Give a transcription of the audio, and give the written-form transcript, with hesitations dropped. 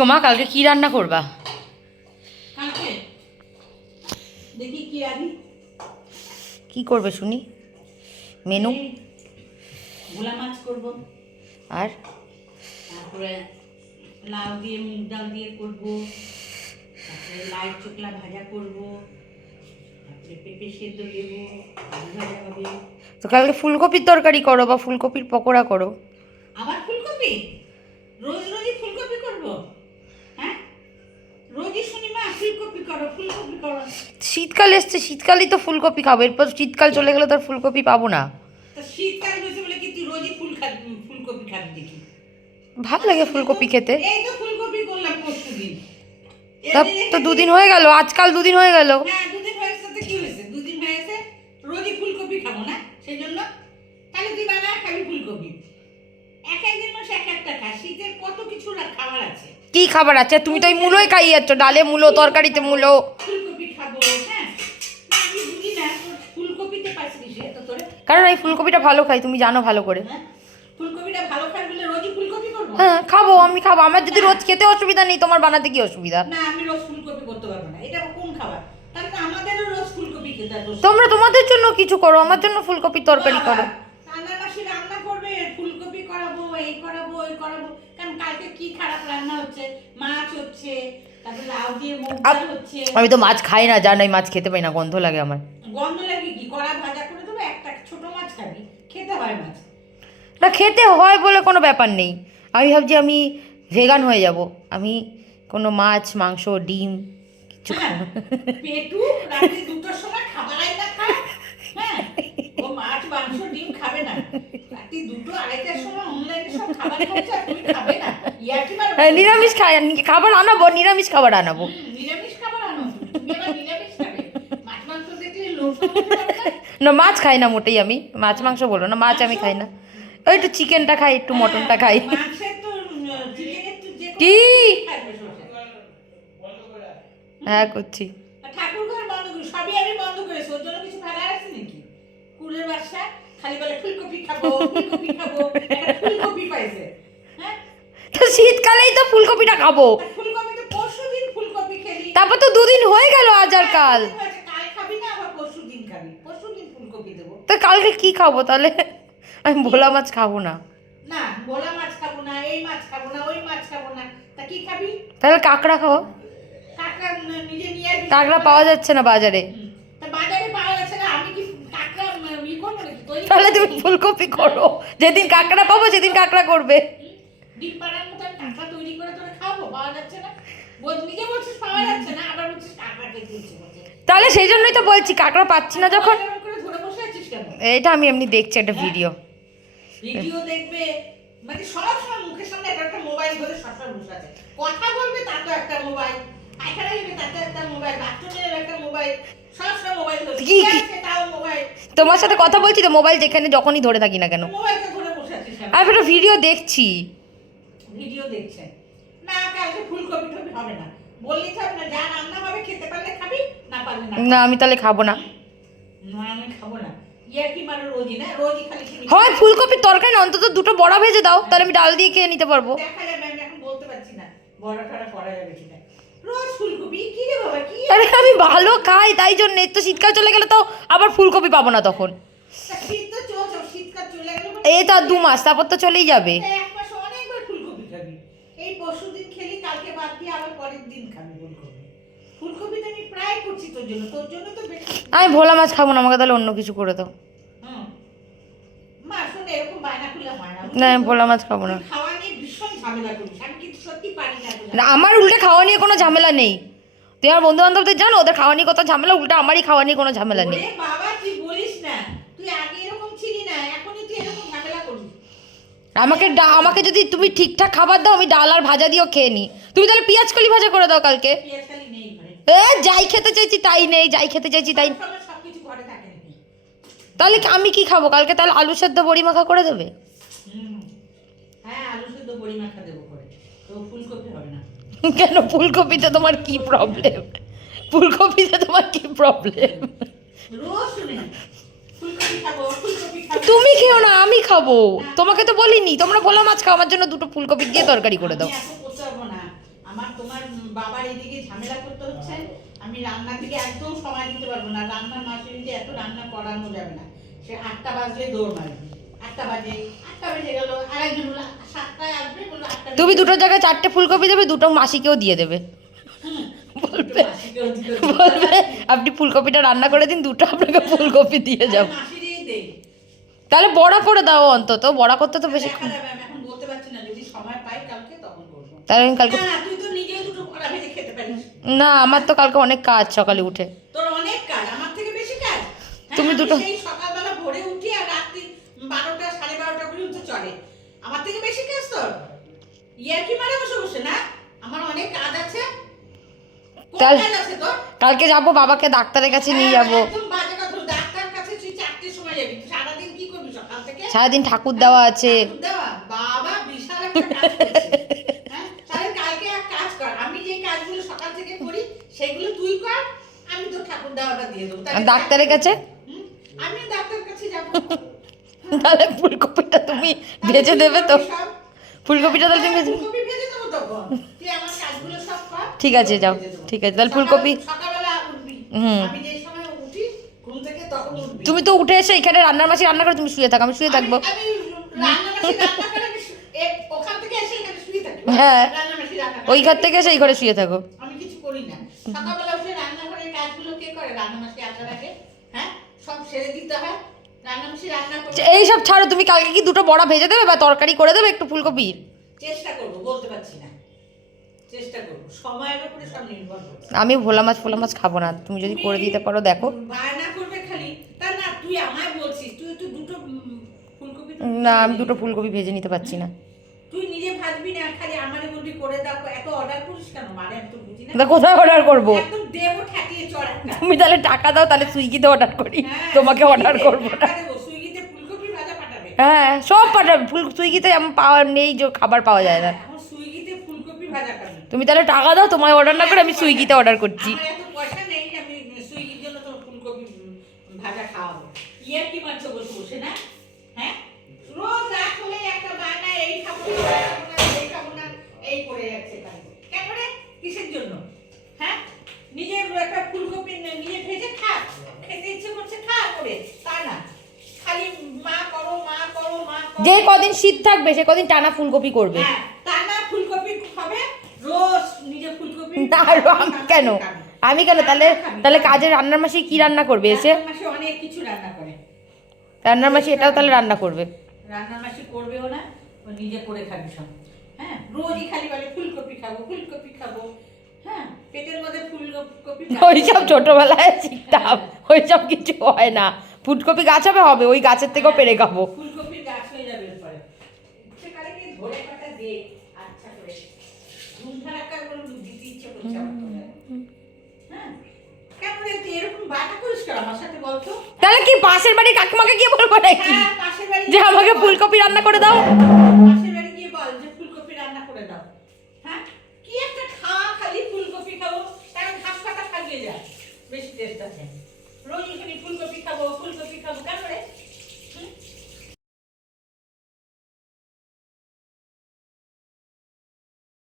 গো মা, কালকে কি রান্না করবা? কালকে দেখি কি আনি। কি করবে শুনি মেনু? ভোলা মাছ করব, আর তারপরে লাউ দিয়ে মুগ ডাল দিয়ে করব, তারপরে লাউ চোকলা ভাজা করব, তারপরে পেঁপে সেদ্ধ দেব, আলু ভাজা হবে। তো কালকে ফুলকপির তরকারি করো বা ফুলকপির পকোড়া করো। আবার ফুলকপি? রোজ রোজই ফুলকপি করব? হ্যাঁ, রোজই শুনি মা ফুলকপি করো ফুলকপি করো। শীতকাল এসছে, শীতকালই তো ফুলকপি খাবো, এরপর শীতকাল চলে গেলে তো আর ফুলকপি পাবো না। তা শীতকাল হয়েছে বলে কি তুই রোজই ফুলকপি খাবি দেখি? ভালো লাগে ফুলকপি খেতে। এই তো ফুলকপি করলাম পরশুদিন। তা তো দুদিন হয়ে গেল, আজকাল দুদিন হয়ে গেল। হ্যাঁ, দুদিন হয়েছে তো কি হয়েছে? দুদিন হয়েছে, রোজই ফুলকপি খাবো না সেই জন্য? তাহলে তুই বানা খাবি ফুলকপি। এক একদিন মাস এক একটা খায়, শীতের কত কিছু খাবার আছে। কি খাবার আছে? তুমি তো ওই মূলোই খাইয়ে যাচ্ছ, ডালে মূলো, তরকারিতে মূলো। ফুলকপি খাবো, হ্যাঁ না, আমি বুঝি না তোর ফুলকপিতে পাচ্ছিস এত তোরে। কারণ আমি ফুলকপিটা ভালো খাই, তুমি জানো ভালো করে। হ্যাঁ, ফুলকপিটা ভালো খাই বলে রোজই ফুলকপি করবো? হ্যাঁ খাবো, আমি খাবো। আমার যদি রোজ খেতে অসুবিধা নেই, তোমার বানাতে কি অসুবিধা? না, আমি রোজ ফুলকপি করতে পারবো না, এটা কোন খাবার? তাহলে তো আমাদেরও রোজ ফুলকপি খেতে হবে। তোমরা তোমাদের জন্য কিছু করো, আমার জন্য ফুলকপির তরকারি করো। রান্নার মাসি রান্না করবে, ফুলকপি করাবো, এই করাবো ওই করাবো। কারণ কালকে কি খারাপ রান্না হচ্ছে, মাছ হচ্ছে, তারপরে লাউ দিয়ে মুগ ডাল হচ্ছে। আমি তো মাছ খাই না, জানোই, মাছ খেতে পাই না, গন্ধ লাগে আমার। গন্ধ লাগে কি? কড়া ভাজা করে দেবো, একটা ছোট মাছ খাবি, খেতে হয় মাছ। না, খেতে হয় বলে কোনো ব্যাপার নেই। আমি ভাবছি আমি ভেগান হয়ে যাব, আমি কোনো মাছ মাংস ডিম কিছু হ্যাঁ, খাবো। পেটু রাতে 2টোর সময় খাবার আইনা খায়। হ্যাঁ, ও মাছ মাংস ডিম খাবে না, রাতে 2টো 2:30টার সময় অনলাইনে সব খাবার খাচ্ছে, আর তুমি খাবে না? ইয়ার্কি মারো? হ্যাঁ, নিরামিষ খাবার আনাবো, নিরামিষ খাবার আনাবো। নিরামিষ খাবার আনো, তুমি আবার নিরামিষ খাবে? মাছ মাংস দেখলে লোভ সামলাতে পারবে না। না, মাছ খাই না মোটেই আমি, মাছ মাংস বলো না, মাছ আমি খাই না। ওই একটু চিকেনটা খাই, একটু মটনটা খাই। মাংসের তো চিকেনের তো যে কি? খাবে সব। হ্যাঁ করছি। ঠাকুর ঘর বন্ধ করি, সবই আমি বন্ধ করেছি, ওর জন্য কিছু ভাড়া রাখছি নাকি? কুলের বাসা খালি বলে ফুলকপি খাবো ফুলকপি খাবো, একটা ফুলকপি পাইছে। হ্যাঁ, তো শীতকালেই তো ফুলকপিটা খাবো। তা ফুলকপি তো পরশুদিন ফুলকপি খেলি। তারপর তো দুদিন হয়ে গেল, আজ আর কাল। কাল খাবি না, আবার পরশুদিন খাবি, পরশুদিন ফুলকপি দেবো। তো কালকে কি খাবো তাহলে? আমি ভোলা মাছ খাবো না। না, ভোলা মাছ খাবো না, এই মাছ খাবো না, ওই মাছ খাবো না, তা কি খাবি? তাহলে কাঁকড়া খাবো। কাঁকড়া নিজে নিয়ে আসবি। কাঁকড়া পাওয়া যাচ্ছে না বাজারে। তা বাজারে পাওয়া যাচ্ছে না, আমি কি কাঁকড়া ই করবো নাকি? তৈরি তাহলে করে তুমি দিবি? ফুলকপি করো, যেদিন কাঁকড়া পাবো সেদিন কাঁকড়া করবে। ডিম পাড়ার মতো আমি কাঁকড়া তৈরি করে তোরা খাবো, পাওয়া যাচ্ছে না। নিজে বলছিস পাওয়া যাচ্ছে না, আবার বলছিস কাঁকড়া খেতে ইচ্ছে করছে। তাহলে সেই জন্যই তো বলছি কাঁকড়া পাচ্ছি না যখন। এরকম করে ধরে বসে আছিস কেন? এটা আমি এমনি দেখছি একটা ভিডিও। ভিডিও দেখবে মানে সব সময় মুখের সামনে একটা একটা মোবাইল ধরে সবসময় বসে আছে। কথা বলবে তার তো একটা মোবাইল, পায়খানা যাবে তার তো একটা মোবাইল, বাথরুমের একটা মোবাইল, সবসময় মোবাইল ধরে কি? আছে, তাও মোবাইল। তোমার সাথে কথা বলছি তো, মোবাইল যেখানে যখনই ধরে থাকি না কেন। মোবাইলটা ধরে বসে আছিস কেন? আমি একটা ভিডিও দেখছি। ভিডিও দেখছেন না? কালকে ফুলকপি টপি হবে না, বললি তো না, যা রান্না হবে খেতে পারলে খাবি, না পারলে না। না, আমি তাহলে খাবো না। না, আমি খাবো না। ইয়া কি মানে রোজই না, রোজই খালি কি হয় ফুলকপির তরকারি না, অন্তত দুটো বড়া ভেজে দাও, তাহলে আমি ডাল দিয়ে খেয়ে নিতে পারবো। দেখা যাবে, আমি এখন বলতে পারছি না বড় টড়া করা যাবে কিনা। রোজ ফুলকপি কি রে বাবা, কি? আরে আমি ভালো খাই, তাই জন্য। তো শীতকাল চলে গেলে তো আবার ফুলকপি পাবো না তখন। তা শীত তো চলছে, শীতকাল চলে গেল মানে এই তো আর 2 মাস, তারপর তো চলেই যাবে। তা এক মাস অনেকবার ফুলকপি খাবি। এই পরশুদিন খেলি, কালকে বাদ দিয়ে আবার পরের দিন খাবি ফুলকপি। ফুলকপি তো আমি প্রায় করছি তোর জন্য, তোর জন্য তো বেশি। আমি ভোলা মাছ খাবো না, আমাকে তাহলে অন্য কিছু করে দাও। হুম, মা শোন, এরকম বায়না করলে হয় না। না, আমি ভোলা মাছ খাবো না। তুই খাওয়া নিয়ে ভীষণ ঝামেলা করিস, আমি কিন্তু সত্যি পারি না এত না, আমার উল্টে খাওয়া নিয়ে কোনো ঝামেলা নেই। তুই আমার বন্ধু বান্ধবদের জানো, ওদের খাওয়া নিয়ে কত ঝামেলা, উল্টে আমারই খাওয়া নিয়ে কোনো ঝামেলা নেই। ওরে বাবা, তুই বলিস না, তুই আগে এরকম ছিলি না, এখনই তুই এরকম ঝামেলা করিস। আমাকে যদি তুমি ঠিকঠাক খাবার দাও, আমি ডাল আর ভাজা দিয়েও খেয়ে নিই। তুমি তাহলে পেঁয়াজ কলি ভাজা করে দাও কালকে। পেঁয়াজ কালি নেই ঘরে, যাই খেতে চাইছি তাই নেই, যাই খেতে চাইছি তাই। সবসময় সবকিছু ঘরে থাকে নাকি? তাহলে আমি কি খাবো কালকে? তাহলে আলু সেদ্ধ বড়ি মাখা করে দেবে। হুম, হ্যাঁ, আলু সেদ্ধ বড়ি মাখা দেবো করে, তো ফুলকপি হবে না। কেন? ফুলকপিতে তোমার কি প্রবলেম? ফুলকপিতে তোমার কি প্রবলেম? রোজ শুনে ফুলকপি খাবো ফুলকপি খাবো। তুমি খেও না, আমি খাবো। তোমাকে তো বলিনি, তোমরা ভোলা মাছ খাও, আমার জন্য দুটো ফুলকপি দিয়ে তরকারি করে দাও। আমি এত করতে পারবো না, আমার তোমার বাবার এদিকে ঝামেলা করতে হচ্ছে, আমি রান্নার দিকে একদম সময় দিতে পারবো না। রান্নার মাসিরিতে এত রান্না করানো যাবে না। সে 8টা বাজলে দৌড় মারবে, 8টা বেজে গেল, আরেকজন বললো 7টায় আসবে, বললো 8টা। তুমি দুটোর জায়গায় 4টে ফুলকপি দেবে, দুটো মাসিকেও দিয়ে দেবে। বলবে আপনি ফুলকপিটা রান্না করে দিন, দুটো আপনাকে ফুলকপি দিয়ে যাবো। মাসিরেই দেই। তাহলে বড়া করে দাও, অন্তত বড়া করতে তো বেশি। দেখা যাবে, আমি এখন বলতে পারছি না, যদি সময় পাই কালকে তখন করবো। তাহলে আমি কালকে, না তুই তো নিজেও দুটো বড়া ভেজে খেতে পারিস। না আমার তো কালকে অনেক কাজ, সকালে উঠে। তোর অনেক কাজ, আমার থেকে বেশি কাজ। তুমি আমি দুটো, সেই সকালবেলা ভোরে উঠি আর রাত্রি 12টা 12:30 পর্যন্ত চলে। আমার থেকে বেশি কাজ তোর। কি মারে বসে বসে না, আমার অনেক কাজ আছে। কোন কাজ আছে তোর? কালকে যাবো বাবাকে ডাক্তারের কাছে নিয়ে যাবো। একদম বাজে কথা। ডাক্তার কাছে তুই 4টের সময় যাবি, সারাদিন কি করবি সকাল থেকে? সারাদিন ঠাকুর দেওয়া আছে। ঠাকুর দেওয়া? বাবা বিশাল একটা কাজ করছে। হ্যাঁ, তাহলে কালকে এক কাজ কর, আমি যে কাজগুলো সকাল থেকে করি সেগুলো তুই কর, আমি তো ঠাকুর দেওয়াটা দিয়ে দেবো। ডাক্তারের কাছে আমি ডাক্তারের কাছে যাবো। তাহলে ফুলকপিটা তুমি ভেজে দেবে তো? ফুলকপিটা তাহলে তুমি ফুলকপি ভেজে দেবো তখন। তুই আমার কাজগুলো সব কর। ঠিক আছে, যাও। ঠিক আছে, তাহলে ফুলকপি। সকালবেলা উঠবি। আমি যেই সময় উঠি ঘুম থেকে তখন উঠবি। তুমি তো উঠে এসে এখানে রান্নার মাসি রান্না করে তুমি শুয়ে থাকো, আমি শুয়ে থাকবো। আমি রান্নাবাসি রান্না করে ওখান থেকে এসে এখানে শুয়ে থাকি। হ্যাঁ, রান্নাবাসি রান্না করে। ওই ঘর থেকে এসে এই ঘরে শুয়ে থাকো। আমি কিছু করি না। সকালবেলা উঠে রান্নাঘরের কাজগুলো কে করে? রান্নাবাসি আসার আগে। হ্যাঁ, সব সেরে দিতে হয়। রান্নাবাসি রান্না করে। এইসব ছাড়ো, তুমি কালকে কি দুটো বড়া ভেজে দেবে বা তরকারি করে দেবে একটু ফুলকপির? চেষ্টা করবো, বলতে পারছি না। চেষ্টা করবো, সময়ের উপরে সব নির্ভর করছে। আমি ভোলা মাছ খাবো না, তুমি যদি করে দিতে পারো দেখো। বায়না করবে খালি, তা না তুই আমায় বলছিস, তুই তো দুটো ফুলকপি না, আমি দুটো ফুলকপি ভেজে নিতে পারছি না। তুই নিজে ভাজবি না, খালি আমারে বলবি করে দাও। এত অর্ডার করিস কেন? মানে আমি তো বুঝি না। তা কোথায় অর্ডার করবো? একদম দেবো ঠাকিয়ে চড় একটা। তুমি তাহলে টাকা দাও, তাহলে সুইগিতে অর্ডার করি, হ্যাঁ, তোমাকে অর্ডার করবো না। টাকা দেবো, সুইগিতে ফুলকপি ভাজা পাঠাবে। হ্যাঁ, সব পাঠাবে। সুইগিতে এমন পাওয়া নেই, যে খাবার পাওয়া যায় না। এখন সুইগিতে ফুলকপি ভাজা খাবি। তুমি তাহলে টাকা দাও, তোমায় অর্ডার না করে আমি সুইগিতে অর্ডার করছি। আমার এত পয়সা নেই, আমি সুইগির জন্য তোর ফুলকপি ভাজা খাওয়াবো। কি মারছো বসে বসে না? হ্যাঁ, রোজ রাত হলে একটা বায়না, এই খাবো না, এই খাবো না, এই করে যাচ্ছে। কেন রে? কিসের জন্য? হ্যাঁ, নিজের একটা ফুলকপি নিজে ভেজে খা, খেতে ইচ্ছে করছে খা করে, তা না খালি মা করো মা করো মা করো। যে কদিন শীত থাকবে সে কদিন টানা ফুলকপি করবে। হ্যাঁ, তা না ফুলকপি খাবে রোজ, নিজে ফুলকপি। না, আমি কেন? আমি কেন? তাহলে কাজে রান্নার মাসি কি রান্না করবে এসে? রান্নার মাসি অনেক কিছু রান্না করে। রান্নার মাসি এটাও তাহলে রান্না করবে? রান্নার মাসি করবেও না, ও নিজে করে খাবি সব। হ্যাঁ, রোজই খালি বলে ফুলকপি খাবো ফুলকপি খাবো। হ্যাঁ, পেটের মধ্যে ফুলকপি। ওইসব ছোটবেলায় শিখতাম, ওইসব কিছু হয় না। ফুলকপি গাছ হবে, ওই গাছের থেকেও পেরে খাবো। ফুলকপির গাছ হয়ে যাবে এরপরে। সেখানে কি ধরে পাতা দে, আচ্ছা করে ধুমধারাক্কা করে দিতে ইচ্ছে করছে আমার তো। হ্যাঁ, কেন রে তুই এরকম বাটা করিস কেন আমার সাথে বলতো? তাহলে কি পাশের বাড়ির কাকিমাকে গিয়ে বলবো নাকি হ্যাঁ, পাশের বাড়ি যে আমাকে ফুলকপি রান্না করে দাও? পাশের বাড়ি গিয়ে বল যে ফুলকপি রান্না করে দাও। হ্যাঁ, কি একটা খাওয়া, খালি ফুলকপি খাবো, এখন ঘাস পাতা খাইয়ে যায়, বেশি টেস্ট আছে। রোজ খালি ফুলকপি খাবো কেন রে?